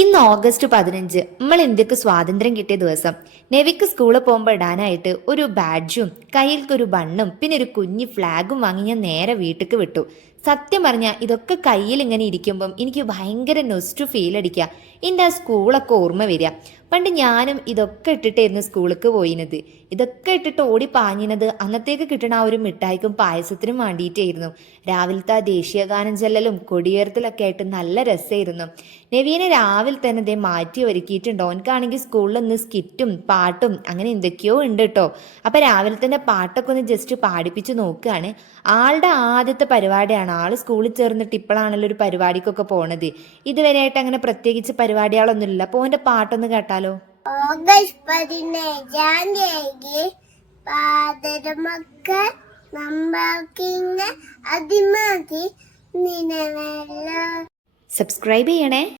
ഇന്ന് ഓഗസ്റ്റ് 15 നമ്മൾ ഇന്ത്യക്ക് സ്വാതന്ത്ര്യം കിട്ടിയ ദിവസം. നെവിക്ക് സ്കൂളിൽ പോകുമ്പോൾ ഇടാനായിട്ട് ഒരു ബാഡ്ജും കയ്യിൽക്കൊരു ബണ്ണും പിന്നെ ഒരു കുഞ്ഞി ഫ്ലാഗും വാങ്ങി ഞാൻ നേരെ വീട്ടിലേക്ക് വിട്ടു. സത്യം പറഞ്ഞാൽ ഇതൊക്കെ കയ്യിൽ ഇങ്ങനെ ഇരിക്കുമ്പം എനിക്ക് ഭയങ്കര നൊസ്റ്റു ഫീൽ അടിക്കുക. എൻ്റെ ആ സ്കൂളൊക്കെ ഓർമ്മ വരിക. പണ്ട് ഞാനും ഇതൊക്കെ ഇട്ടിട്ടായിരുന്നു സ്കൂളിലേക്ക് പോയിനത്. ഇതൊക്കെ ഇട്ടിട്ട് ഓടി പാഞ്ഞിനത് അന്നത്തേക്ക് കിട്ടണ ആ ഒരു മിഠായിക്കും പായസത്തിനും വേണ്ടിയിട്ടായിരുന്നു. രാവിലത്തെ ആ ദേശീയഗാനം ചെല്ലലും കൊടിയേർത്തലൊക്കെ ആയിട്ട് നല്ല രസമായിരുന്നു. നവീനെ രാവിലെ തന്നെ ദേ മാറ്റി ഒരുക്കിയിട്ടുണ്ടോ. എനിക്കാണെങ്കിൽ സ്കൂളിൽ നിന്ന് സ്കിറ്റും പാട്ടും അങ്ങനെ എന്തൊക്കെയോ ഉണ്ട് കേട്ടോ. അപ്പൊ രാവിലെ തന്നെ പാട്ടൊക്കെ ഒന്ന് ജസ്റ്റ് പാടിപ്പിച്ച് നോക്കുകയാണ്. ആളുടെ ആദ്യത്തെ പരിപാടിയാണ്. ആള് സ്കൂളിൽ ചേർന്നിട്ട് ഇപ്പോഴാണല്ലോ ഒരു പരിപാടിക്കൊക്കെ പോണത്. ഇതുവരെയായിട്ട് അങ്ങനെ പ്രത്യേകിച്ച് പരിപാടികളൊന്നുമില്ല. അപ്പൊ ഓന്റെ പാട്ടൊന്ന് കേട്ടാലോ. ഓഗസ്റ്റ് 15-ാം തീയതി പാതരമൊക്കെ നമ്മൾക്കിന്ന് അതിമതി നിലവല്ലോ. സബ്സ്ക്രൈബ് ചെയ്യണേ.